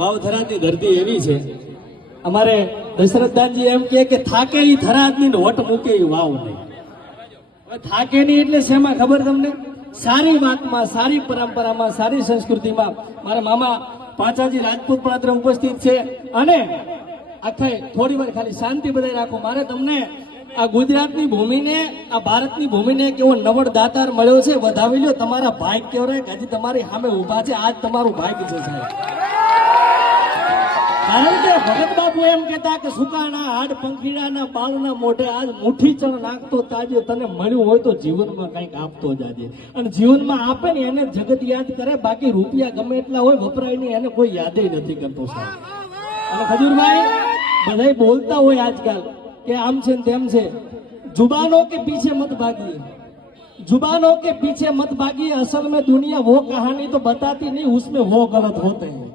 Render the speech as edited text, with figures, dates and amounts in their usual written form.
વાવથરાની ધરતી એવી છે, અમારે દશરથદાનજી એમ કે થાકે ઈ થરાદની વટ મૂકે ઈ વાવ નહીં. હવે થાકે નહીં એટલે શેમાં ખબર તમને? સારી વાતમાં, સારી પરંપરામાં, સારી સંસ્કૃતિમાં. મારા મામા પાંચાજી રાજપૂત પણ અત્રે ઉપસ્થિત છે. અને આખે થોડી વાર ખાલી શાંતિ બધાય રાખો. મારે તમને આ ગુજરાતની ભૂમિને, આ ભારતની ભૂમિને કેવો નવળ દાતાર મળ્યો છે વધાવી લ્યો. તમારા ભાગ્ય કેવરાય કે હજી તમારી સામે ઉભા છે. આજ તમારું ભાગ્ય છે સાહેબ. કારણ કે ભગત બાપુ એમ કહેતા કે સુકાના હાડ પંખીડાના બાળના મોઢે આજ મુઠ્ઠી ચણ નાખતો તાજે. તને મળ્યું હોય તો જીવનમાં કંઈક આપતો જાજે. અને જીવનમાં આપે ને એને જગત યાદ કરે. બાકી રૂપિયા ગમે એટલા હોય વપરાય નહીં, એને કોઈ યાદ નથી કરતો સાહેબ. અને ખજૂરભાઈ બધા બોલતા હોય આજકાલ કે આમ છે તેમ છે. जुबानों के पीछे मत भागिए, जुबानों के पीछे मत भागिए. असल में दुनिया वो कहानी तो बताती नहीं, उसमें वो गलत होते हैं.